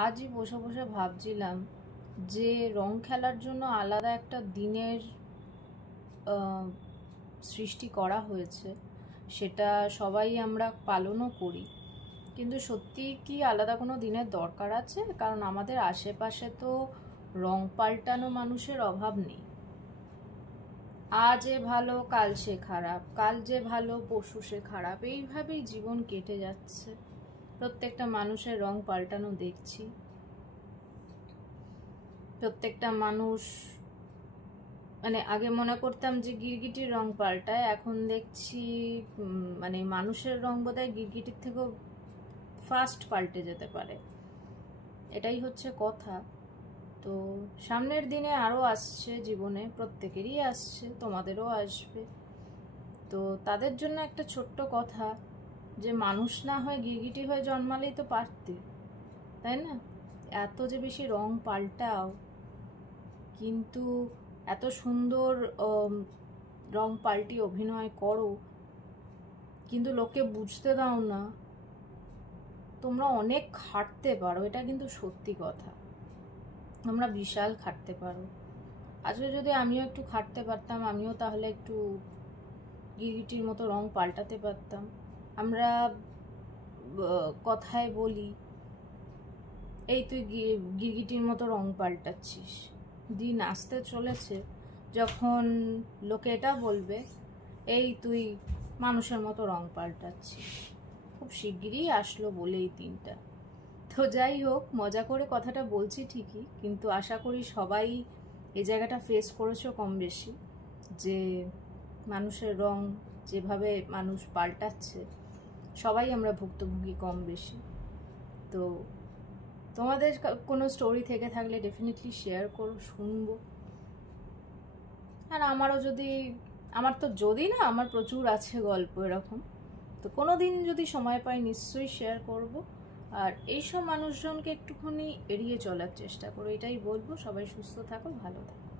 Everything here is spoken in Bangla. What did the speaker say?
আজই বসে বসে ভাবছিলাম যে রং খেলার জন্য আলাদা একটা দিনের সৃষ্টি করা হয়েছে, সেটা সবাই আমরা পালনও করি। কিন্তু সত্যি কি আলাদা কোনো দিনের দরকার আছে? কারণ আমাদের আশেপাশে তো রং পাল্টানো মানুষের অভাব নেই। আজ এ ভালো কাল সে খারাপ, কাল যে ভালো পরশু সে খারাপ, এইভাবেই জীবন কেটে যাচ্ছে। প্রত্যেকটা মানুষের রং পাল্টানো দেখছি। প্রত্যেকটা মানুষ, মানে আগে মনে করতাম যে গিরগিটির রং পাল্টায়, এখন দেখছি মানে মানুষের রং বোধহয় গিরগিটির থেকেও ফাস্ট পাল্টে যেতে পারে। এটাই হচ্ছে কথা। তো সামনের দিনে আরও আসছে, জীবনে প্রত্যেকেরই আসছে, তোমাদেরও আসবে। তো তাদের জন্য একটা ছোট্ট কথা, যে মানুষ না হয় গিরগিটি হয়ে জন্মালেই তো পারতে, তাই না? এত যে বেশি রং পাল্টাও, কিন্তু এত সুন্দর রং পাল্টি অভিনয় করো, কিন্তু লোককে বুঝতে দাও না তোমরা অনেক খাটতে পারো। এটা কিন্তু সত্যি কথা, তোমরা বিশাল খাটতে পারো। আজকে যদি আমিও একটু খাটতে পারতাম, আমিও তাহলে একটু গিরগিটির মতো রং পাল্টাতে পারতাম। আমরা কথায় বলি, এই তুই গিরগিটির মতো রং পাল্টাচ্ছিস। দিন আসতে চলেছে যখন লোকে এটা বলবে, এই তুই মানুষের মতো রং পাল্টাচ্ছিস। খুব শিগগিরই আসলো বলেই দিনটা। তো যাই হোক, মজা করে কথাটা বলছি ঠিকই, কিন্তু আশা করি সবাই এই জায়গাটা ফেস করেছো কম বেশি, যে মানুষের রং যেভাবে মানুষ পাল্টাচ্ছে, সবাই আমরা ভুক্তভোগী কম বেশি। তো তোমাদের কোনো স্টোরি থেকে থাকলে ডেফিনেটলি শেয়ার করো, শুনবো। আর আমারও যদি, আমার প্রচুর আছে গল্প এরকম। তো কোনো দিন যদি সময় পাই নিশ্চয়ই শেয়ার করব। আর এইসব মানুষজনকে একটুখানি এড়িয়ে চলার চেষ্টা করো, এটাই বলবো। সবাই সুস্থ থাকো, ভালো থাকো।